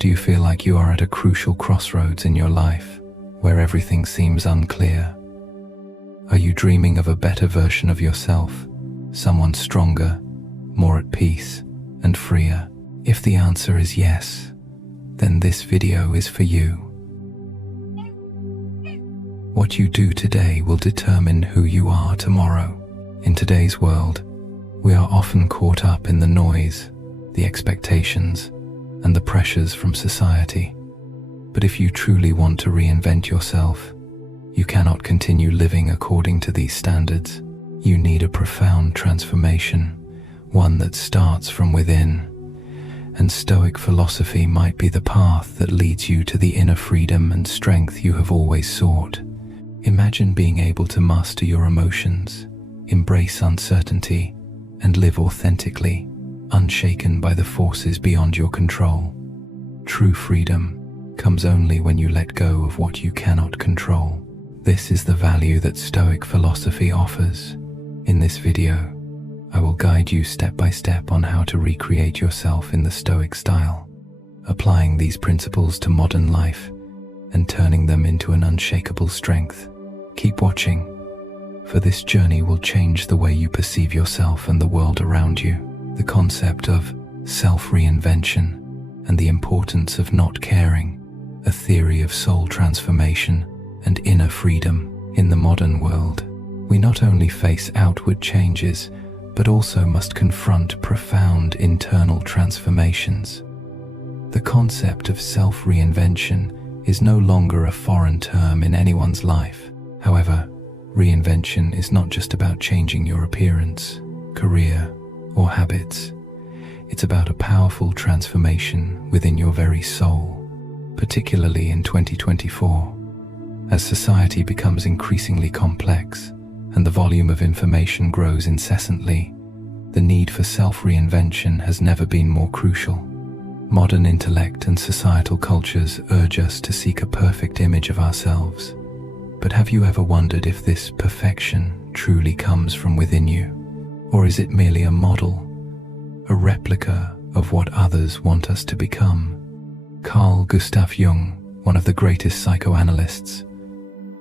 Do you feel like you are at a crucial crossroads in your life, where everything seems unclear? Are you dreaming of a better version of yourself, someone stronger, more at peace, and freer? If the answer is yes, then this video is for you. What you do today will determine who you are tomorrow. In today's world, we are often caught up in the noise, the expectations, and the pressures from society. But if you truly want to reinvent yourself, you cannot continue living according to these standards. You need a profound transformation, one that starts from within. And Stoic philosophy might be the path that leads you to the inner freedom and strength you have always sought. Imagine being able to master your emotions, embrace uncertainty, and live authentically, unshaken by the forces beyond your control. True freedom comes only when you let go of what you cannot control. This is the value that Stoic philosophy offers. In this video, I will guide you step by step on how to recreate yourself in the Stoic style, applying these principles to modern life and turning them into an unshakable strength. Keep watching, for this journey will change the way you perceive yourself and the world around you. The concept of self-reinvention and the importance of not caring, a theory of soul transformation and inner freedom. In the modern world, we not only face outward changes, but also must confront profound internal transformations. The concept of self-reinvention is no longer a foreign term in anyone's life. However, reinvention is not just about changing your appearance, career, or habits. It's about a powerful transformation within your very soul, particularly in 2024. As society becomes increasingly complex and the volume of information grows incessantly, the need for self-reinvention has never been more crucial. Modern intellect and societal cultures urge us to seek a perfect image of ourselves. But have you ever wondered if this perfection truly comes from within you? Or is it merely a model, a replica of what others want us to become? Carl Gustav Jung, one of the greatest psychoanalysts,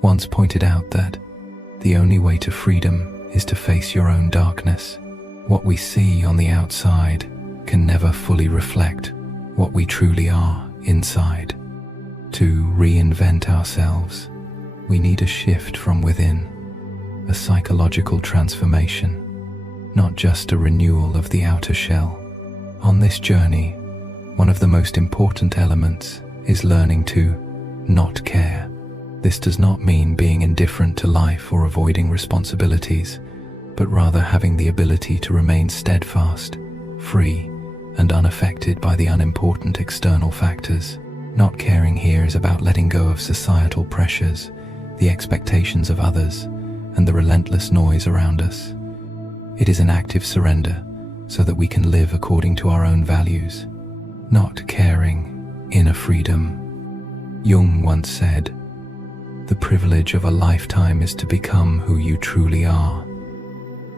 once pointed out that the only way to freedom is to face your own darkness. What we see on the outside can never fully reflect what we truly are inside. To reinvent ourselves, we need a shift from within, a psychological transformation, not just a renewal of the outer shell. On this journey, one of the most important elements is learning to not care. This does not mean being indifferent to life or avoiding responsibilities, but rather having the ability to remain steadfast, free, and unaffected by the unimportant external factors. Not caring here is about letting go of societal pressures, the expectations of others, and the relentless noise around us. It is an active surrender so that we can live according to our own values. Not caring, inner freedom. Jung once said, "The privilege of a lifetime is to become who you truly are."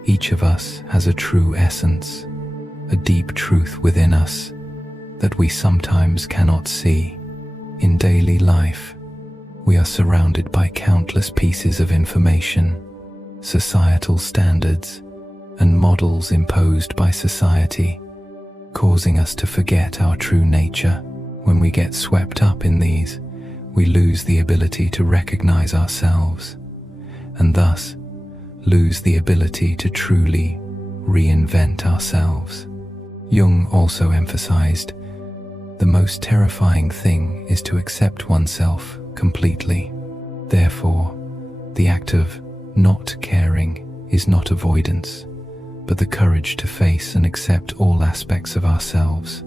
Each of us has a true essence, a deep truth within us that we sometimes cannot see. In daily life, we are surrounded by countless pieces of information, societal standards, and models imposed by society, causing us to forget our true nature. When we get swept up in these, we lose the ability to recognize ourselves, and thus lose the ability to truly reinvent ourselves. Jung also emphasized, the most terrifying thing is to accept oneself completely. Therefore, the act of not caring is not avoidance, but the courage to face and accept all aspects of ourselves,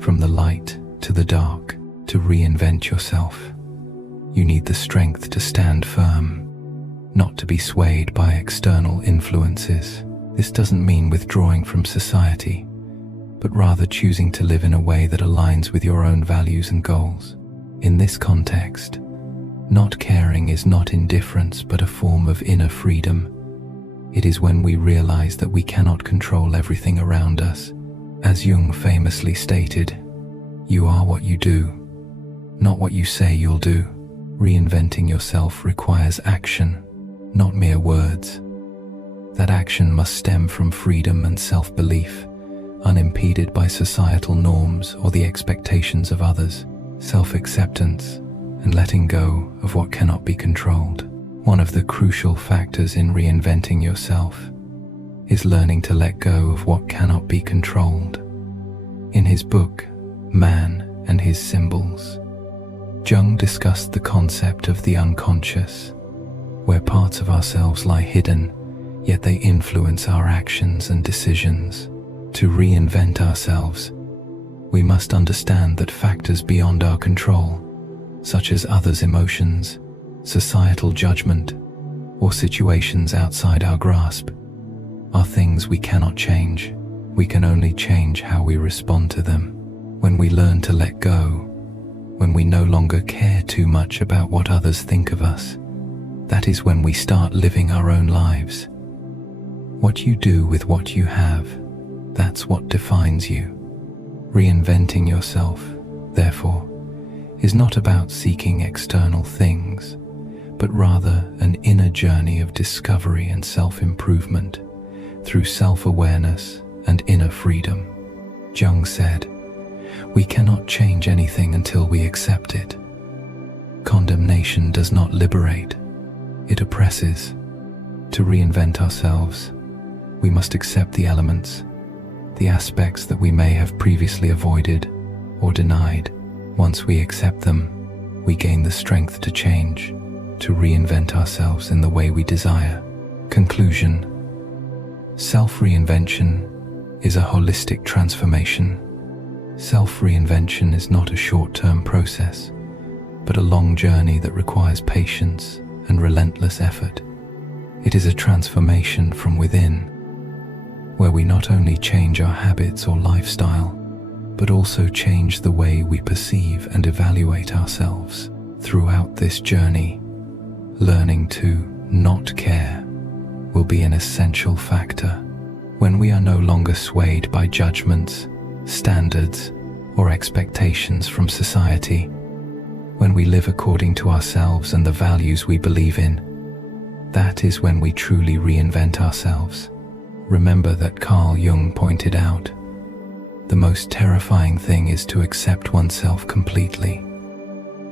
from the light to the dark. To reinvent yourself, you need the strength to stand firm, not to be swayed by external influences. This doesn't mean withdrawing from society, but rather choosing to live in a way that aligns with your own values and goals. In this context, not caring is not indifference but a form of inner freedom. It is when we realize that we cannot control everything around us. As Jung famously stated, You are what you do, not what you say you'll do. Reinventing yourself requires action, not mere words. That action must stem from freedom and self-belief, unimpeded by societal norms or the expectations of others. Self-acceptance and letting go of what cannot be controlled. One of the crucial factors in reinventing yourself is learning to let go of what cannot be controlled. In his book, Man and His Symbols, Jung discussed the concept of the unconscious, where parts of ourselves lie hidden, yet they influence our actions and decisions. To reinvent ourselves, we must understand that factors beyond our control, such as others' emotions, societal judgment, or situations outside our grasp, are things we cannot change. We can only change how we respond to them. When we learn to let go, when we no longer care too much about what others think of us, that is when we start living our own lives. What you do with what you have, that's what defines you. Reinventing yourself, therefore, is not about seeking external things, but rather an inner journey of discovery and self-improvement through self-awareness and inner freedom. Jung said, "We cannot change anything until we accept it. Condemnation does not liberate, it oppresses. To reinvent ourselves, we must accept the elements, the aspects that we may have previously avoided or denied. Once we accept them, we gain the strength to change, to reinvent ourselves in the way we desire." Conclusion: self-reinvention is a holistic transformation. Self-reinvention is not a short-term process, but a long journey that requires patience and relentless effort. It is a transformation from within, where we not only change our habits or lifestyle, but also change the way we perceive and evaluate ourselves. Throughout this journey, learning to not care will be an essential factor. When we are no longer swayed by judgments, standards, or expectations from society, when we live according to ourselves and the values we believe in, that is when we truly reinvent ourselves. Remember that Carl Jung pointed out, the most terrifying thing is to accept oneself completely.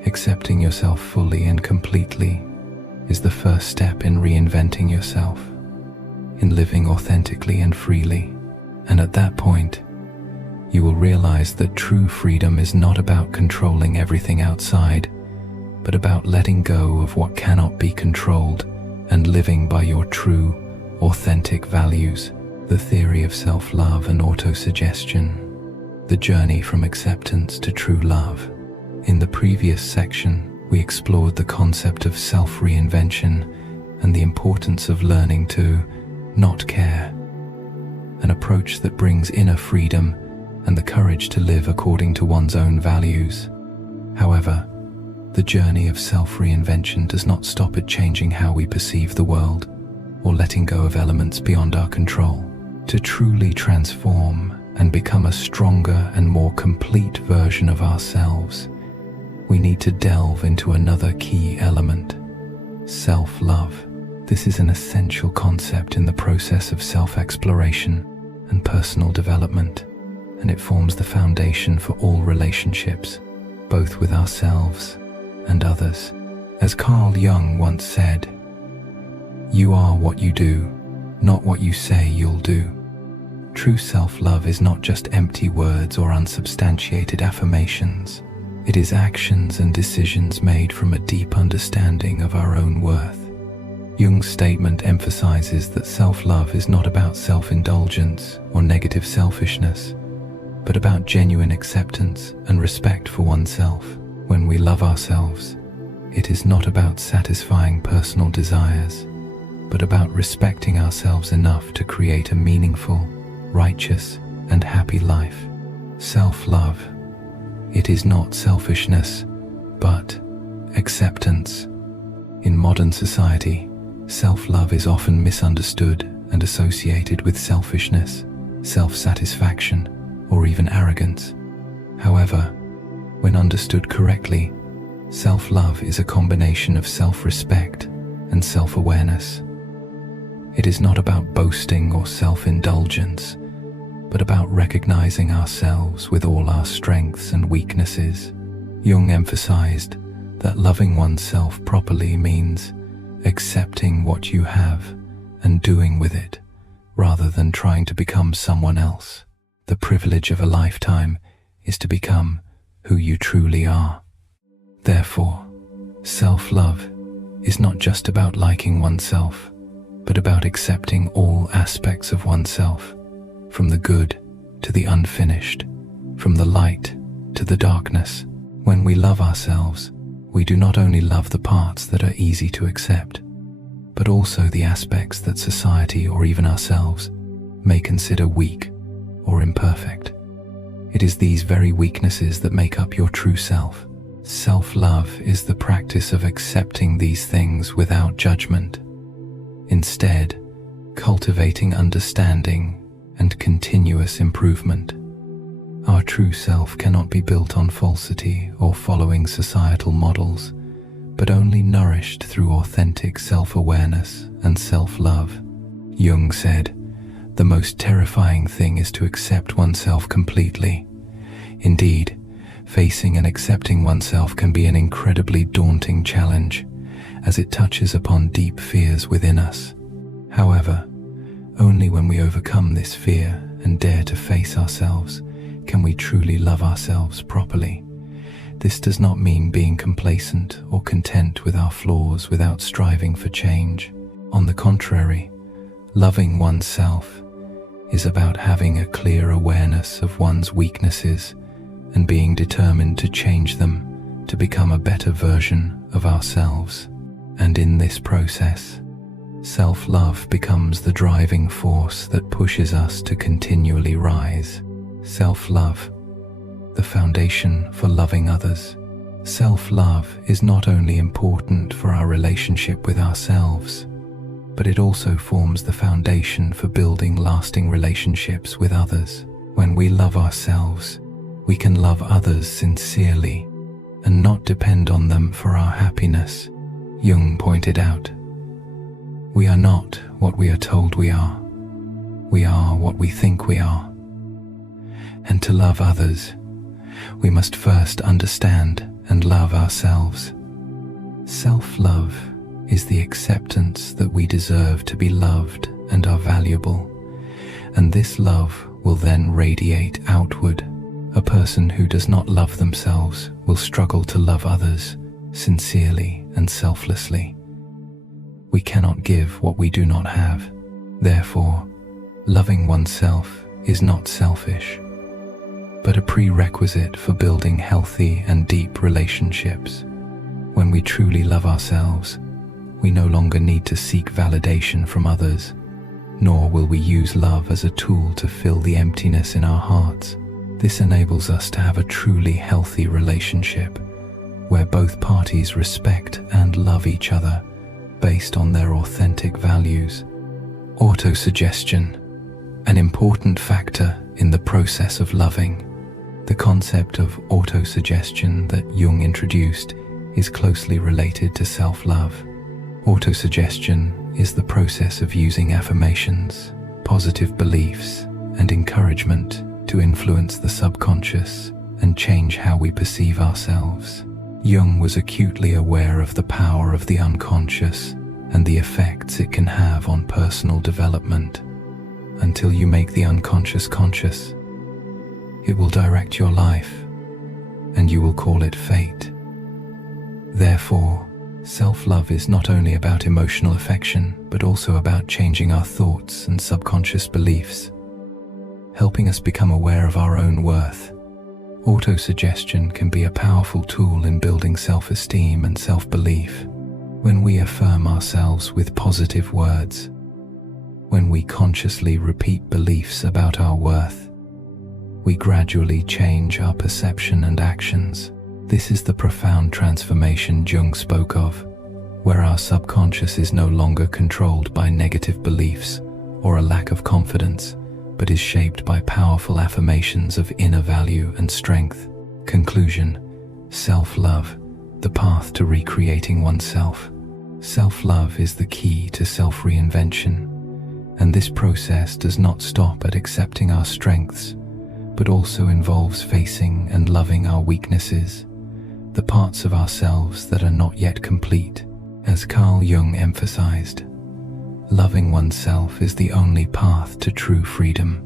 Accepting yourself fully and completely is the first step in reinventing yourself, in living authentically and freely. And at that point, you will realize that true freedom is not about controlling everything outside, but about letting go of what cannot be controlled and living by your true, authentic values. The theory of self-love and autosuggestion. The journey from acceptance to true love. In the previous section, we explored the concept of self-reinvention and the importance of learning to not care, an approach that brings inner freedom and the courage to live according to one's own values. However, the journey of self-reinvention does not stop at changing how we perceive the world or letting go of elements beyond our control. To truly transform and become a stronger and more complete version of ourselves, we need to delve into another key element: self-love. This is an essential concept in the process of self-exploration and personal development, and it forms the foundation for all relationships, both with ourselves and others. As Carl Jung once said, "You are what you do, not what you say you'll do." True self-love is not just empty words or unsubstantiated affirmations. It is actions and decisions made from a deep understanding of our own worth. Jung's statement emphasizes that self-love is not about self-indulgence or negative selfishness, but about genuine acceptance and respect for oneself. When we love ourselves, it is not about satisfying personal desires, but about respecting ourselves enough to create a meaningful, righteous, and happy life. Self-love, it is not selfishness, but acceptance. In modern society, self-love is often misunderstood and associated with selfishness, self-satisfaction, or even arrogance. However, When understood correctly, self-love is a combination of self-respect and self-awareness. It is not about boasting or self-indulgence, but about recognizing ourselves with all our strengths and weaknesses. Jung emphasized that loving oneself properly means accepting what you have and doing with it, rather than trying to become someone else. The privilege of a lifetime is to become who you truly are. Therefore, self-love is not just about liking oneself, but about accepting all aspects of oneself, from the good to the unfinished, from the light to the darkness. When we love ourselves, we do not only love the parts that are easy to accept, but also the aspects that society or even ourselves may consider weak or imperfect. It is these very weaknesses that make up your true self. Self-love is the practice of accepting these things without judgment. Instead, cultivating understanding and continuous improvement. Our true self cannot be built on falsity or following societal models, but only nourished through authentic self-awareness and self-love. Jung said, "The most terrifying thing is to accept oneself completely." Indeed, facing and accepting oneself can be an incredibly daunting challenge, as it touches upon deep fears within us. However, only when we overcome this fear and dare to face ourselves can we truly love ourselves properly. This does not mean being complacent or content with our flaws without striving for change. On the contrary, loving oneself is about having a clear awareness of one's weaknesses and being determined to change them to become a better version of ourselves. And in this process, self-love becomes the driving force that pushes us to continually rise. Self-love, the foundation for loving others. Self-love is not only important for our relationship with ourselves, but it also forms the foundation for building lasting relationships with others. When we love ourselves, we can love others sincerely and not depend on them for our happiness. Jung pointed out, "We are not what we are told we are. We are what we think we are." And to love others, we must first understand and love ourselves. Self-love is the acceptance that we deserve to be loved and are valuable, and this love will then radiate outward. A person who does not love themselves will struggle to love others sincerely and selflessly. We cannot give what we do not have. Therefore, loving oneself is not selfish, but a prerequisite for building healthy and deep relationships. When we truly love ourselves, we no longer need to seek validation from others, nor will we use love as a tool to fill the emptiness in our hearts. This enables us to have a truly healthy relationship, where both parties respect and love each other based on their authentic values. Autosuggestion, an important factor in the process of loving. The concept of autosuggestion that Jung introduced is closely related to self-love. Autosuggestion is the process of using affirmations, positive beliefs, and encouragement to influence the subconscious and change how we perceive ourselves. Jung was acutely aware of the power of the unconscious and the effects it can have on personal development. Until you make the unconscious conscious, it will direct your life, and you will call it fate. Therefore, self-love is not only about emotional affection, but also about changing our thoughts and subconscious beliefs, helping us become aware of our own worth. Autosuggestion can be a powerful tool in building self-esteem and self-belief. When we affirm ourselves with positive words, when we consciously repeat beliefs about our worth, we gradually change our perception and actions. This is the profound transformation Jung spoke of, where our subconscious is no longer controlled by negative beliefs or a lack of confidence, but is shaped by powerful affirmations of inner value and strength. Conclusion: Self-love, the path to recreating oneself. Self-love is the key to self-reinvention, and this process does not stop at accepting our strengths, but also involves facing and loving our weaknesses, the parts of ourselves that are not yet complete. As Carl Jung emphasized, loving oneself is the only path to true freedom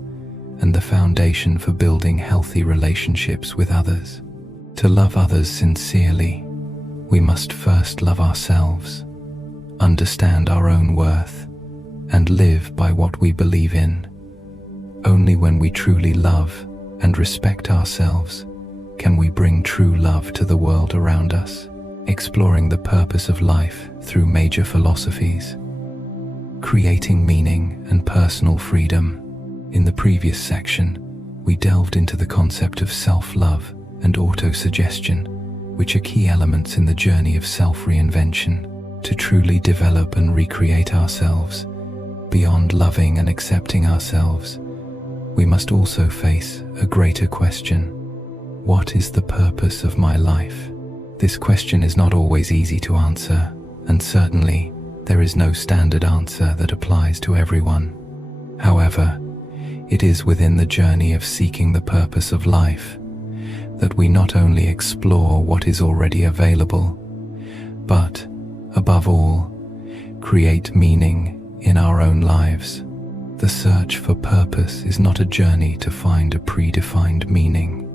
and the foundation for building healthy relationships with others. To love others sincerely, we must first love ourselves, understand our own worth, and live by what we believe in. Only when we truly love and respect ourselves can we bring true love to the world around us. Exploring the purpose of life through major philosophies. Creating meaning and personal freedom. In the previous section, we delved into the concept of self-love and autosuggestion, which are key elements in the journey of self-reinvention. To truly develop and recreate ourselves, beyond loving and accepting ourselves, we must also face a greater question. What is the purpose of my life? This question is not always easy to answer, and certainly there is no standard answer that applies to everyone. However, it is within the journey of seeking the purpose of life that we not only explore what is already available, but, above all, create meaning in our own lives. The search for purpose is not a journey to find a predefined meaning.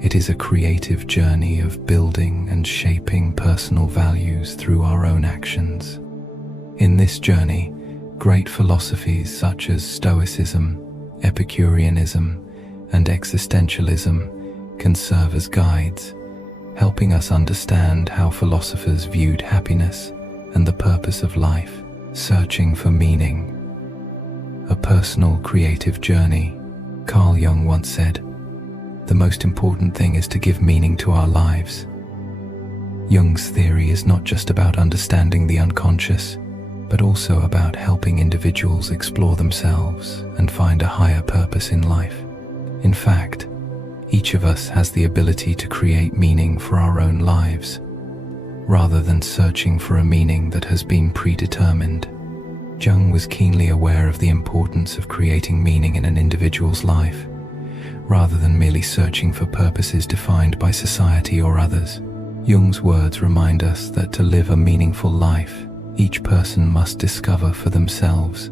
It is a creative journey of building and shaping personal values through our own actions. In this journey, great philosophies such as Stoicism, Epicureanism, and existentialism can serve as guides, helping us understand how philosophers viewed happiness and the purpose of life. Searching for meaning. A personal creative journey. Carl Jung once said, "The most important thing is to give meaning to our lives." Jung's theory is not just about understanding the unconscious, but also about helping individuals explore themselves and find a higher purpose in life. In fact, each of us has the ability to create meaning for our own lives, rather than searching for a meaning that has been predetermined. Jung was keenly aware of the importance of creating meaning in an individual's life, rather than merely searching for purposes defined by society or others. Jung's words remind us that to live a meaningful life, each person must discover for themselves,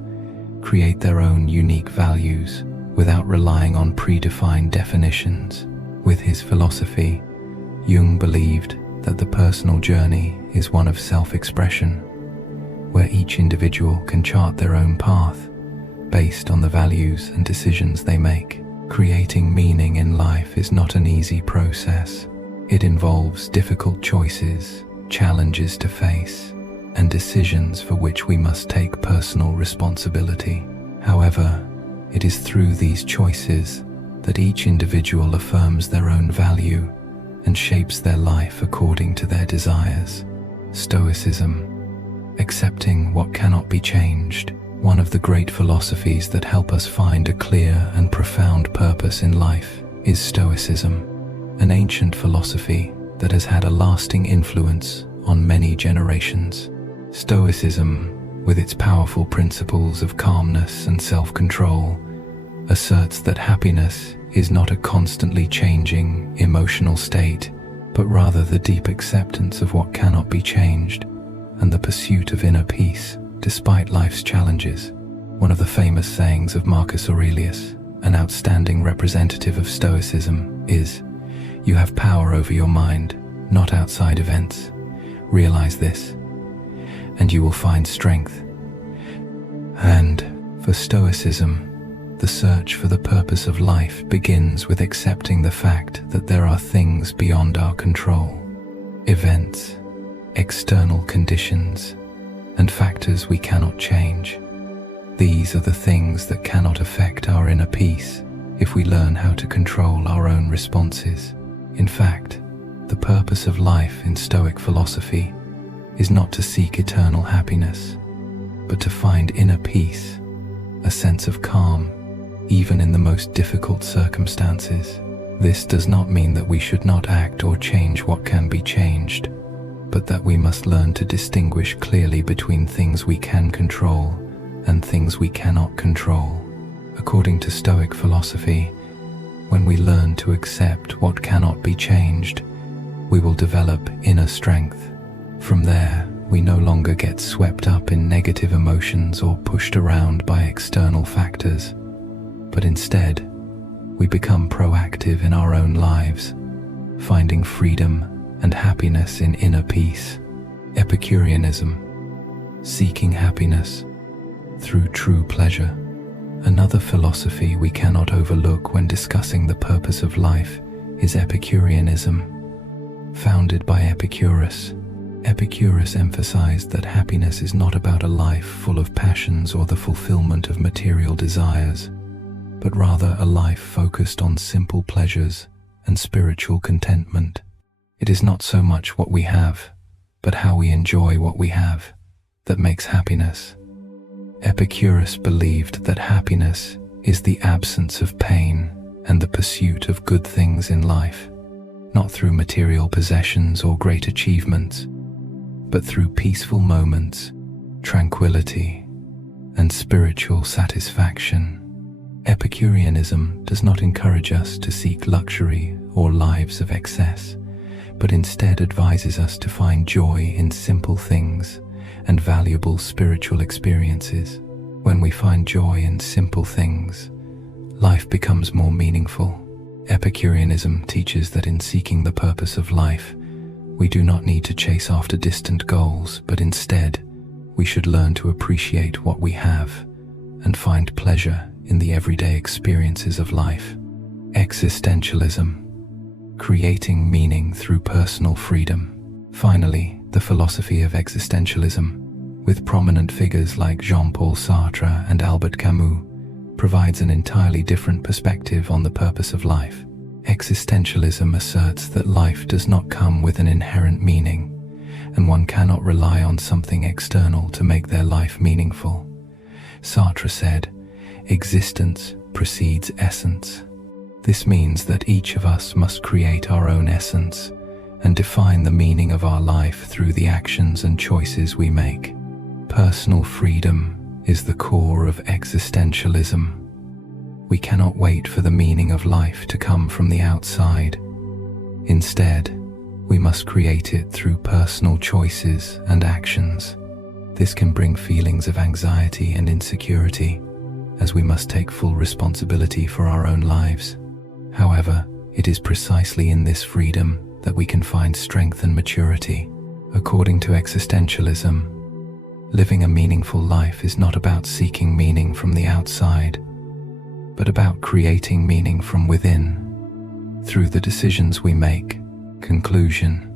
create their own unique values, without relying on predefined definitions. With his philosophy, Jung believed that the personal journey is one of self-expression, where each individual can chart their own path based on the values and decisions they make. Creating meaning in life is not an easy process. It involves difficult choices, challenges to face, and decisions for which we must take personal responsibility. However, it is through these choices that each individual affirms their own value and shapes their life according to their desires. Stoicism, accepting what cannot be changed. One of the great philosophies that help us find a clear and profound purpose in life is Stoicism, an ancient philosophy that has had a lasting influence on many generations. Stoicism, with its powerful principles of calmness and self-control, asserts that happiness is not a constantly changing emotional state, but rather the deep acceptance of what cannot be changed and the pursuit of inner peace despite life's challenges. One of the famous sayings of Marcus Aurelius, an outstanding representative of Stoicism, is, "You have power over your mind, not outside events. Realize this, and you will find strength." And for Stoicism, the search for the purpose of life begins with accepting the fact that there are things beyond our control. Events, external conditions, and factors we cannot change. These are the things that cannot affect our inner peace if we learn how to control our own responses. In fact, the purpose of life in Stoic philosophy is not to seek eternal happiness, but to find inner peace, a sense of calm, even in the most difficult circumstances. This does not mean that we should not act or change what can be changed, but that we must learn to distinguish clearly between things we can control and things we cannot control. According to Stoic philosophy, when we learn to accept what cannot be changed, we will develop inner strength. From there, we no longer get swept up in negative emotions or pushed around by external factors, but instead, we become proactive in our own lives, finding freedom and happiness in inner peace. Epicureanism, seeking happiness through true pleasure. Another philosophy we cannot overlook when discussing the purpose of life is Epicureanism. Founded by Epicurus, Epicurus emphasized that happiness is not about a life full of passions or the fulfillment of material desires, but rather a life focused on simple pleasures and spiritual contentment. It is not so much what we have, but how we enjoy what we have, that makes happiness. Epicurus believed that happiness is the absence of pain and the pursuit of good things in life, not through material possessions or great achievements, but through peaceful moments, tranquility, and spiritual satisfaction. Epicureanism does not encourage us to seek luxury or lives of excess, but instead advises us to find joy in simple things and valuable spiritual experiences. When we find joy in simple things, life becomes more meaningful. Epicureanism teaches that in seeking the purpose of life, we do not need to chase after distant goals, but instead, we should learn to appreciate what we have and find pleasure in the everyday experiences of life. Existentialism, creating meaning through personal freedom. Finally, the philosophy of existentialism, with prominent figures like Jean-Paul Sartre and Albert Camus, provides an entirely different perspective on the purpose of life. Existentialism asserts that life does not come with an inherent meaning, and one cannot rely on something external to make their life meaningful. Sartre said, "Existence precedes essence." This means that each of us must create our own essence and define the meaning of our life through the actions and choices we make. Personal freedom is the core of existentialism. We cannot wait for the meaning of life to come from the outside. Instead, we must create it through personal choices and actions. This can bring feelings of anxiety and insecurity, as we must take full responsibility for our own lives. However, it is precisely in this freedom that we can find strength and maturity. According to existentialism, living a meaningful life is not about seeking meaning from the outside, but about creating meaning from within, through the decisions we make. Conclusion: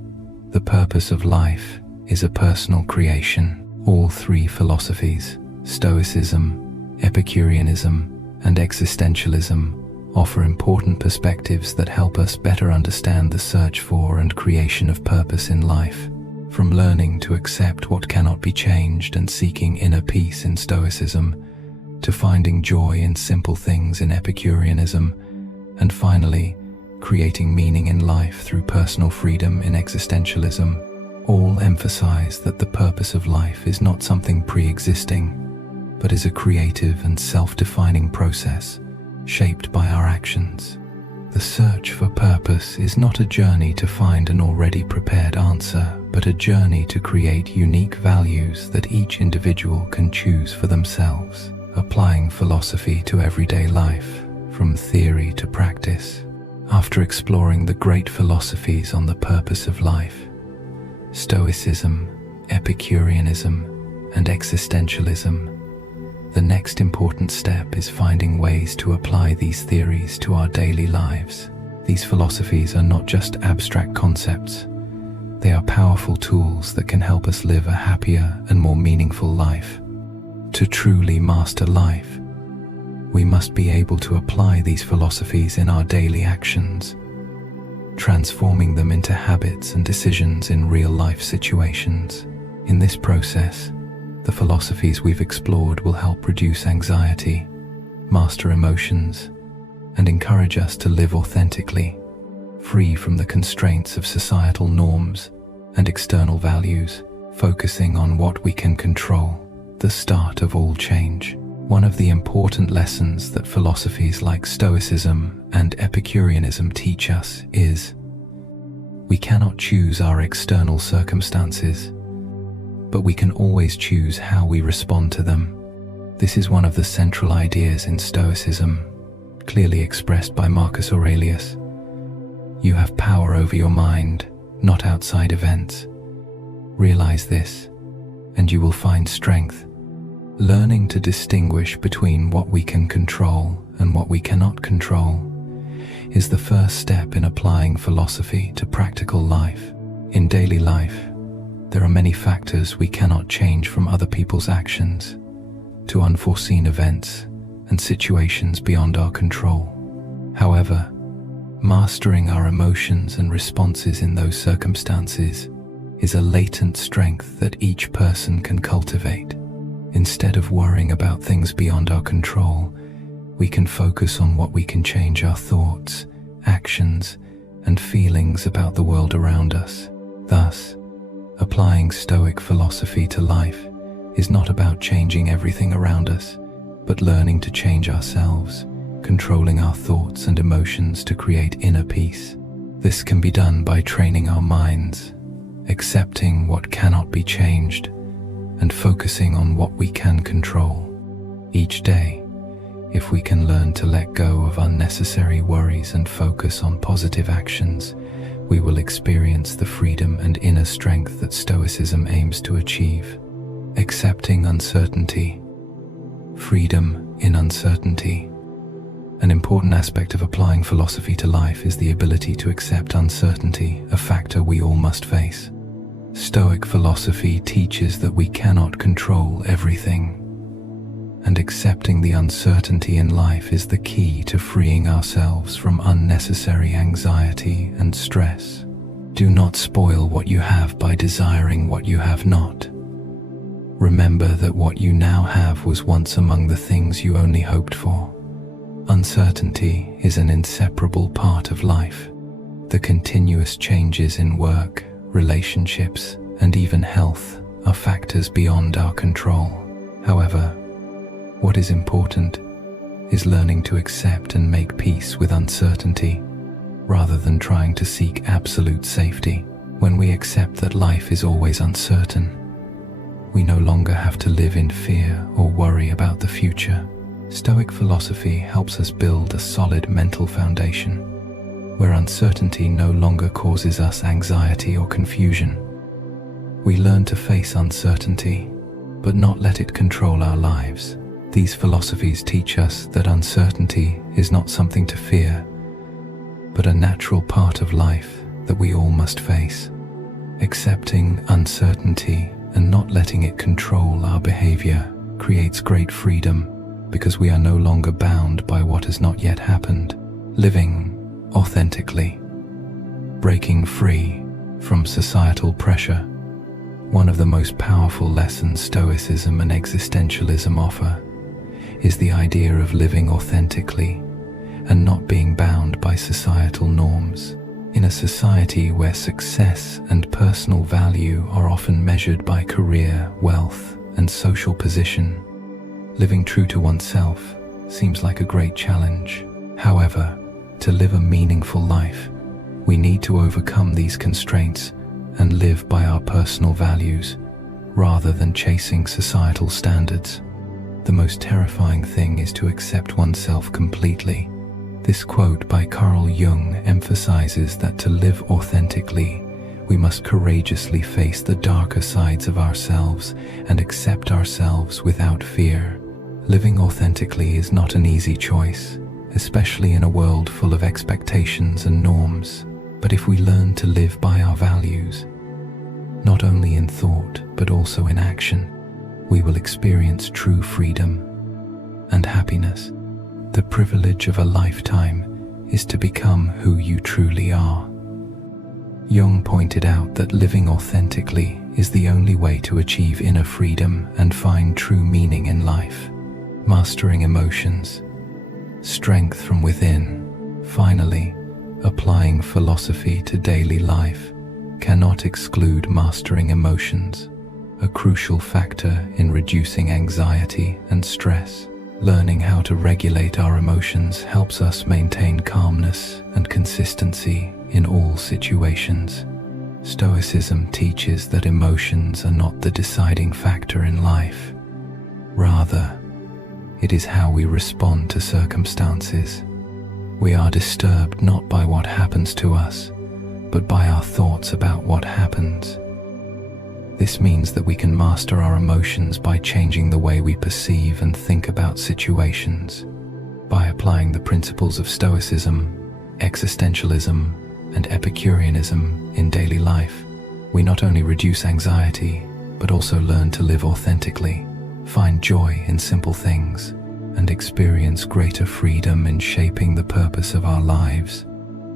the purpose of life is a personal creation. All three philosophies, Stoicism, Epicureanism, and existentialism, offer important perspectives that help us better understand the search for and creation of purpose in life. From learning to accept what cannot be changed and seeking inner peace in Stoicism, to finding joy in simple things in Epicureanism, and finally, creating meaning in life through personal freedom in existentialism, all emphasize that the purpose of life is not something pre-existing, but is a creative and self-defining process shaped by our actions. The search for purpose is not a journey to find an already prepared answer, but a journey to create unique values that each individual can choose for themselves. Applying philosophy to everyday life, from theory to practice. After exploring the great philosophies on the purpose of life, Stoicism, Epicureanism, and existentialism, the next important step is finding ways to apply these theories to our daily lives. These philosophies are not just abstract concepts. They are powerful tools that can help us live a happier and more meaningful life. To truly master life, we must be able to apply these philosophies in our daily actions, transforming them into habits and decisions in real-life situations. In this process, the philosophies we've explored will help reduce anxiety, master emotions, and encourage us to live authentically, free from the constraints of societal norms and external values, focusing on what we can control, the start of all change. One of the important lessons that philosophies like Stoicism and Epicureanism teach us is we cannot choose our external circumstances, but we can always choose how we respond to them. This is one of the central ideas in Stoicism, clearly expressed by Marcus Aurelius. You have power over your mind, not outside events. Realize this, and you will find strength. Learning to distinguish between what we can control and what we cannot control is the first step in applying philosophy to practical life. In daily life, there are many factors we cannot change, from other people's actions to unforeseen events and situations beyond our control. However, mastering our emotions and responses in those circumstances is a latent strength that each person can cultivate. Instead of worrying about things beyond our control, we can focus on what we can change: our thoughts, actions, and feelings about the world around us. Thus, applying Stoic philosophy to life is not about changing everything around us, but learning to change ourselves, controlling our thoughts and emotions to create inner peace. This can be done by training our minds, accepting what cannot be changed, and focusing on what we can control. Each day, if we can learn to let go of unnecessary worries and focus on positive actions, we will experience the freedom and inner strength that Stoicism aims to achieve. Accepting uncertainty. Freedom in uncertainty. An important aspect of applying philosophy to life is the ability to accept uncertainty, a factor we all must face. Stoic philosophy teaches that we cannot control everything, and accepting the uncertainty in life is the key to freeing ourselves from unnecessary anxiety and stress. Do not spoil what you have by desiring what you have not. Remember that what you now have was once among the things you only hoped for. Uncertainty is an inseparable part of life. The continuous changes in work, relationships, and even health are factors beyond our control. However, what is important is learning to accept and make peace with uncertainty, rather than trying to seek absolute safety. When we accept that life is always uncertain, we no longer have to live in fear or worry about the future. Stoic philosophy helps us build a solid mental foundation, where uncertainty no longer causes us anxiety or confusion. We learn to face uncertainty, but not let it control our lives. These philosophies teach us that uncertainty is not something to fear, but a natural part of life that we all must face. Accepting uncertainty and not letting it control our behavior creates great freedom, because we are no longer bound by what has not yet happened. Living authentically, breaking free from societal pressure. One of the most powerful lessons Stoicism and existentialism offer is the idea of living authentically and not being bound by societal norms. In a society where success and personal value are often measured by career, wealth, and social position, living true to oneself seems like a great challenge. However, to live a meaningful life, we need to overcome these constraints and live by our personal values, rather than chasing societal standards. The most terrifying thing is to accept oneself completely. This quote by Carl Jung emphasizes that to live authentically, we must courageously face the darker sides of ourselves and accept ourselves without fear. Living authentically is not an easy choice, especially in a world full of expectations and norms. But if we learn to live by our values, not only in thought but also in action, we will experience true freedom and happiness. The privilege of a lifetime is to become who you truly are. Jung pointed out that living authentically is the only way to achieve inner freedom and find true meaning in life. Mastering emotions. strength from within. Finally, applying philosophy to daily life cannot exclude mastering emotions, a crucial factor in reducing anxiety and stress. Learning how to regulate our emotions helps us maintain calmness and consistency in all situations. Stoicism teaches that emotions are not the deciding factor in life. Rather, it is how we respond to circumstances. We are disturbed not by what happens to us, but by our thoughts about what happens. This means that we can master our emotions by changing the way we perceive and think about situations. By applying the principles of Stoicism, existentialism, and Epicureanism in daily life, we not only reduce anxiety, but also learn to live authentically, find joy in simple things, and experience greater freedom in shaping the purpose of our lives.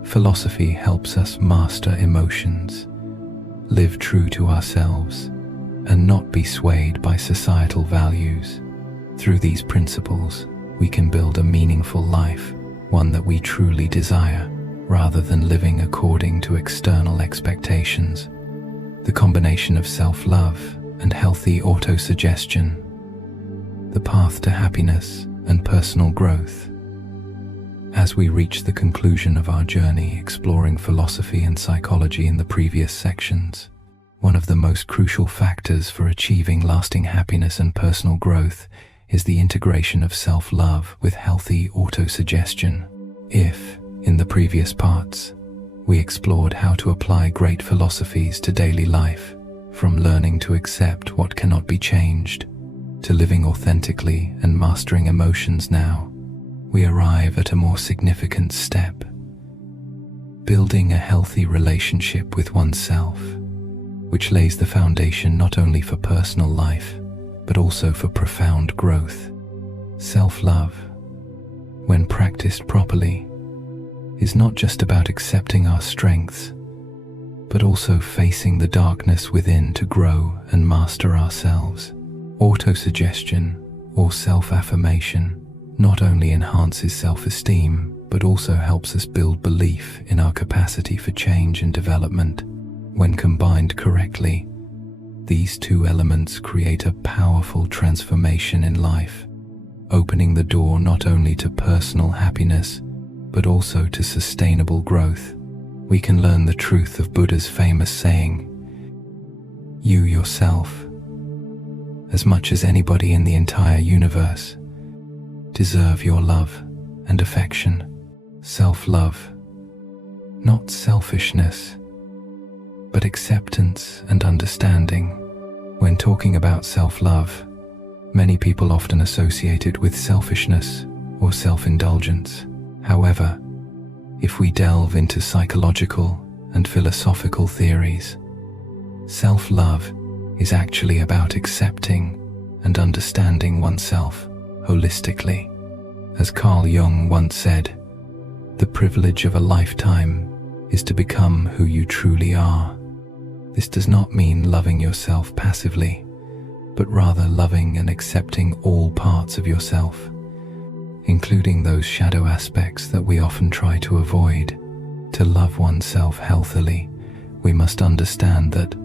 Philosophy helps us master emotions, live true to ourselves, and not be swayed by societal values. Through these principles, we can build a meaningful life, one that we truly desire, rather than living according to external expectations. The combination of self-love and healthy autosuggestion, the path to happiness and personal growth. As we reach the conclusion of our journey exploring philosophy and psychology in the previous sections, one of the most crucial factors for achieving lasting happiness and personal growth is the integration of self-love with healthy autosuggestion. If, in the previous parts, we explored how to apply great philosophies to daily life, from learning to accept what cannot be changed, to living authentically and mastering emotions now, we arrive at a more significant step: building a healthy relationship with oneself, which lays the foundation not only for personal life, but also for profound growth. Self-love, when practiced properly, is not just about accepting our strengths, but also facing the darkness within to grow and master ourselves. Autosuggestion, or self-affirmation, not only enhances self-esteem, but also helps us build belief in our capacity for change and development. When combined correctly, these two elements create a powerful transformation in life, opening the door not only to personal happiness, but also to sustainable growth. We can learn the truth of Buddha's famous saying, "You yourself, as much as anybody in the entire universe, deserve your love and affection." Self-love, not selfishness, but acceptance and understanding. When talking about self-love, many people often associate it with selfishness or self-indulgence. However, if we delve into psychological and philosophical theories, self-love is actually about accepting and understanding oneself holistically. As Carl Jung once said, "The privilege of a lifetime is to become who you truly are." This does not mean loving yourself passively, but rather loving and accepting all parts of yourself, including those shadow aspects that we often try to avoid. To love oneself healthily, we must understand that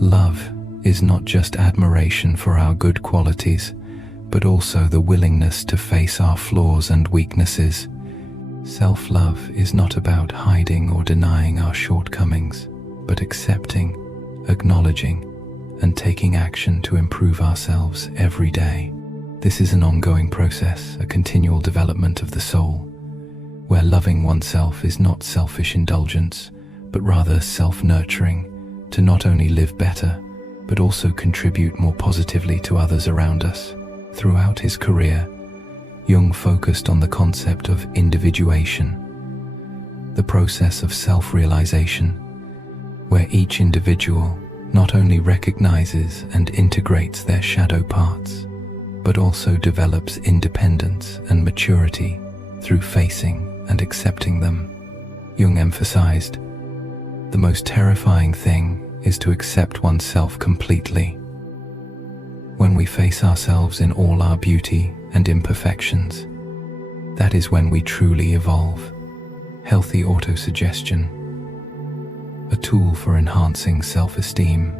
love is not just admiration for our good qualities, but also the willingness to face our flaws and weaknesses. Self-love is not about hiding or denying our shortcomings, but accepting, acknowledging, and taking action to improve ourselves every day. This is an ongoing process, a continual development of the soul, where loving oneself is not selfish indulgence, but rather self-nurturing, to not only live better, but also contribute more positively to others around us. Throughout his career, Jung focused on the concept of individuation, the process of self-realization, where each individual not only recognizes and integrates their shadow parts, but also develops independence and maturity through facing and accepting them. Jung emphasized, "The most terrifying thing is to accept oneself completely." When we face ourselves in all our beauty and imperfections, That is when we truly evolve. Healthy autosuggestion, a tool for enhancing self-esteem.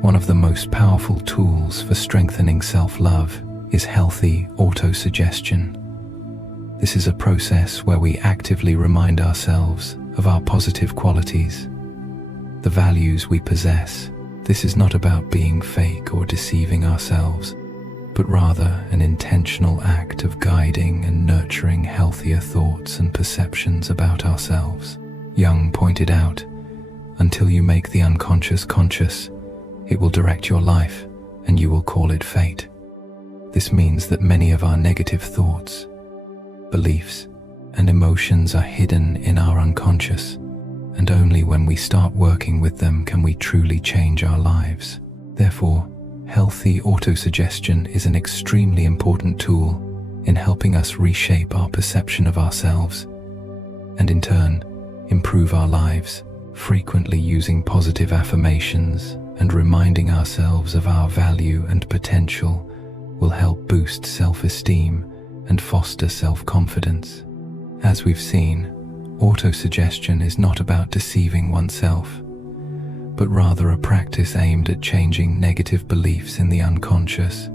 One of the most powerful tools for strengthening self-love is healthy autosuggestion. This is a process where we actively remind ourselves of our positive qualities, the values we possess. This is not about being fake or deceiving ourselves, but rather an intentional act of guiding and nurturing healthier thoughts and perceptions about ourselves. Jung pointed out, until you make the unconscious conscious, it will direct your life and you will call it fate. This means that many of our negative thoughts, beliefs, and emotions are hidden in our unconscious, and only when we start working with them can we truly change our lives. Therefore, healthy autosuggestion is an extremely important tool in helping us reshape our perception of ourselves and in turn improve our lives. Frequently using positive affirmations and reminding ourselves of our value and potential will help boost self-esteem and foster self-confidence. As we've seen, autosuggestion is not about deceiving oneself, but rather a practice aimed at changing negative beliefs in the unconscious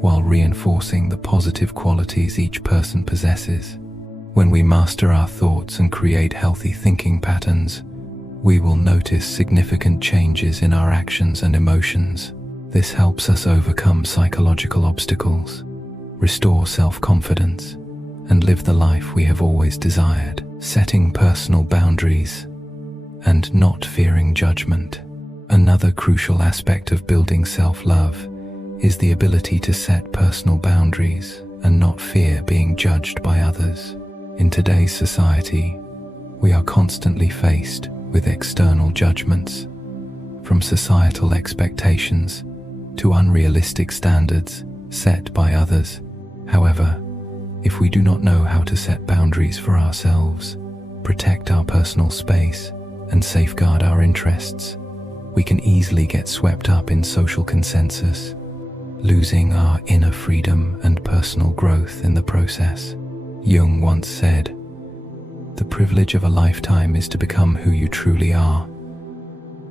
while reinforcing the positive qualities each person possesses. When we master our thoughts and create healthy thinking patterns, we will notice significant changes in our actions and emotions. This helps us overcome psychological obstacles, restore self-confidence, and live the life we have always desired. Setting personal boundaries and not fearing judgment. Another crucial aspect of building self-love is the ability to set personal boundaries and not fear being judged by others. In today's society, we are constantly faced with external judgments, from societal expectations to unrealistic standards set by others. However, if we do not know how to set boundaries for ourselves, protect our personal space, and safeguard our interests, we can easily get swept up in social consensus, losing our inner freedom and personal growth in the process. Jung once said, "The privilege of a lifetime is to become who you truly are,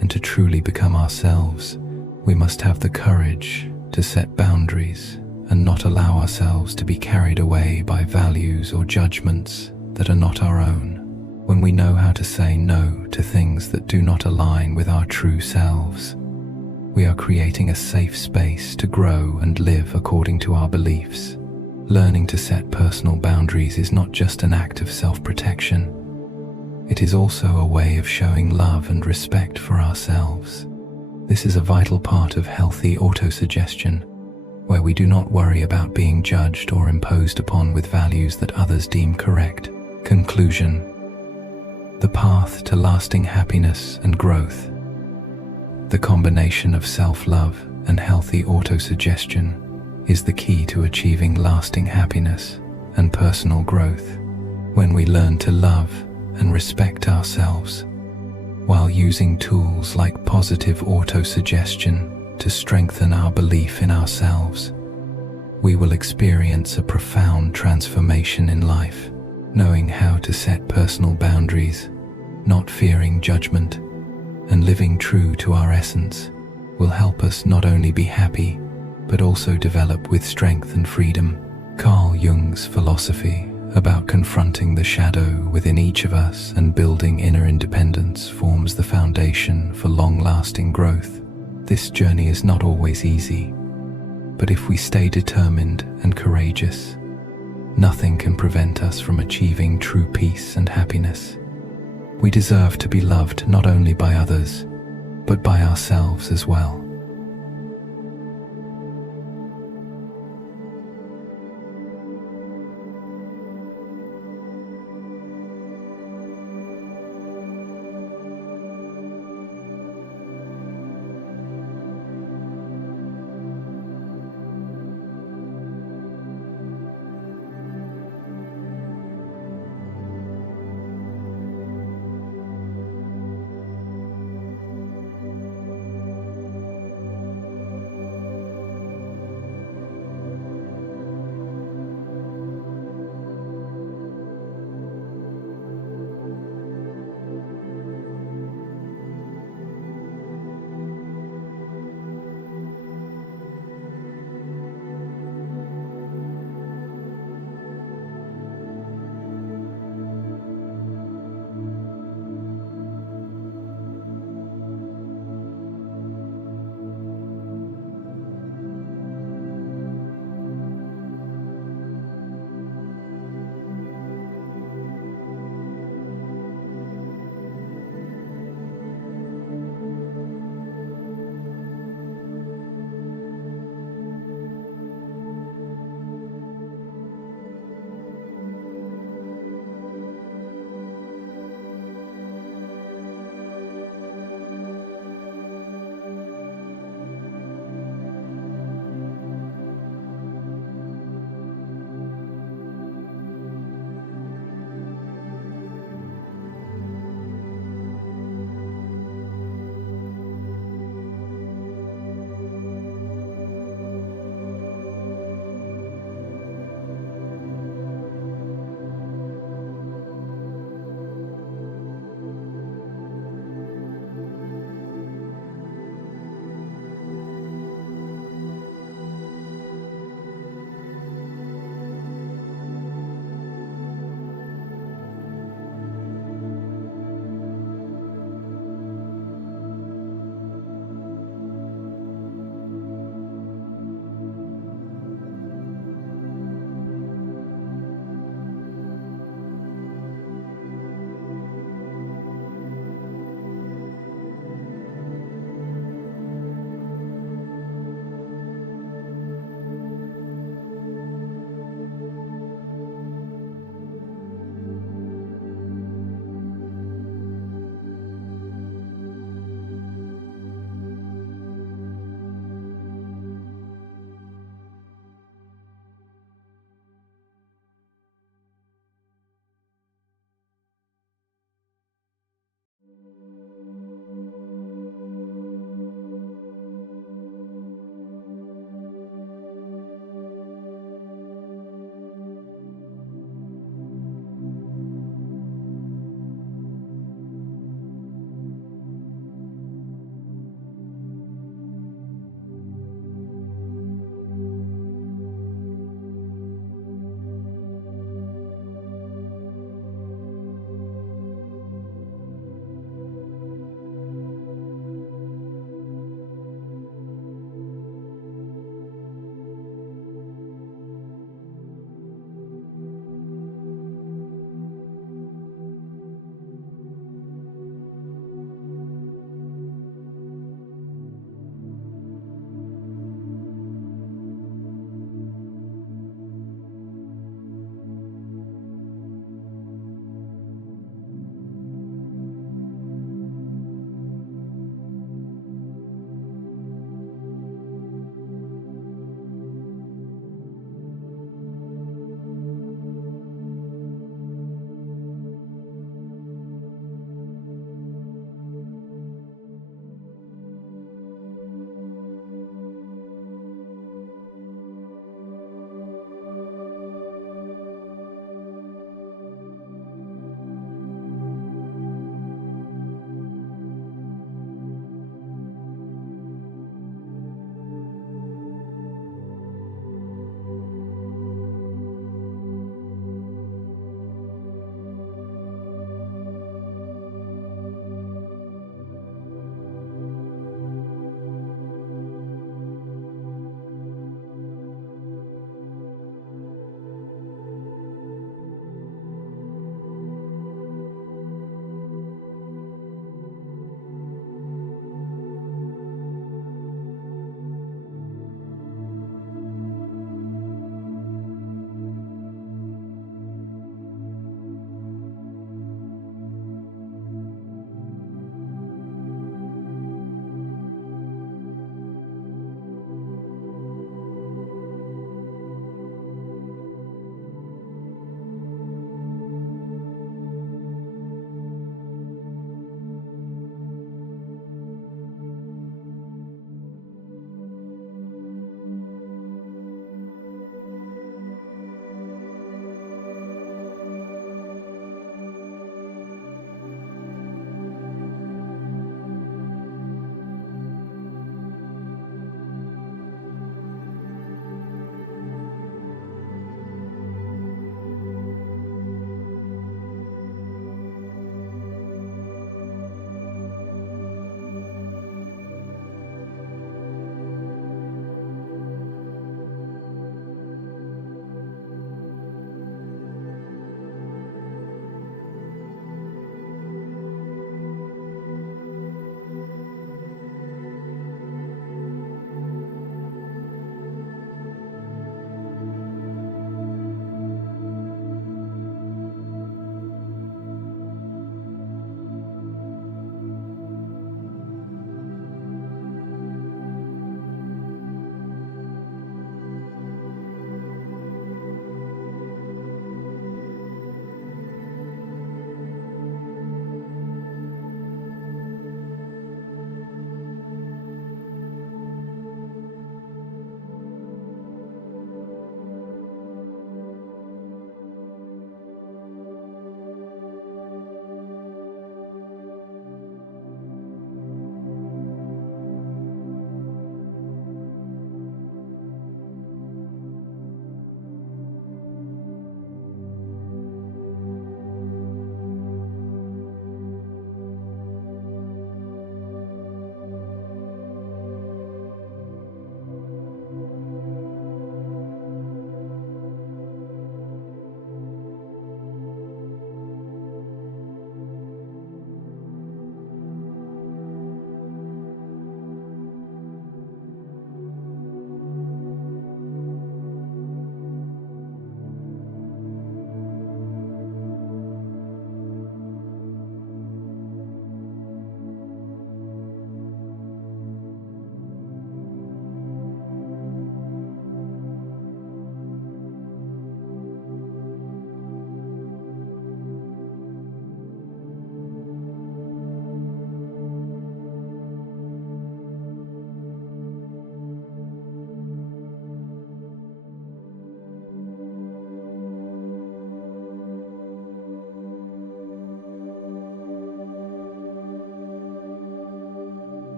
and to truly become ourselves, we must have the courage to set boundaries and not allow ourselves to be carried away by values or judgments that are not our own. When we know how to say no to things that do not align with our true selves, we are creating a safe space to grow and live according to our beliefs." Learning to set personal boundaries is not just an act of self-protection. It is also a way of showing love and respect for ourselves. This is a vital part of healthy autosuggestion, where we do not worry about being judged or imposed upon with values that others deem correct. Conclusion: the path to lasting happiness and growth. The combination of self-love and healthy autosuggestion is the key to achieving lasting happiness and personal growth. When we learn to love and respect ourselves, while using tools like positive autosuggestion to strengthen our belief in ourselves, we will experience a profound transformation in life. Knowing how to set personal boundaries, not fearing judgment, and living true to our essence will help us not only be happy, but also develop with strength and freedom. Carl Jung's philosophy about confronting the shadow within each of us and building inner independence forms the foundation for long-lasting growth. This journey is not always easy, but if we stay determined and courageous, nothing can prevent us from achieving true peace and happiness. We deserve to be loved not only by others, but by ourselves as well.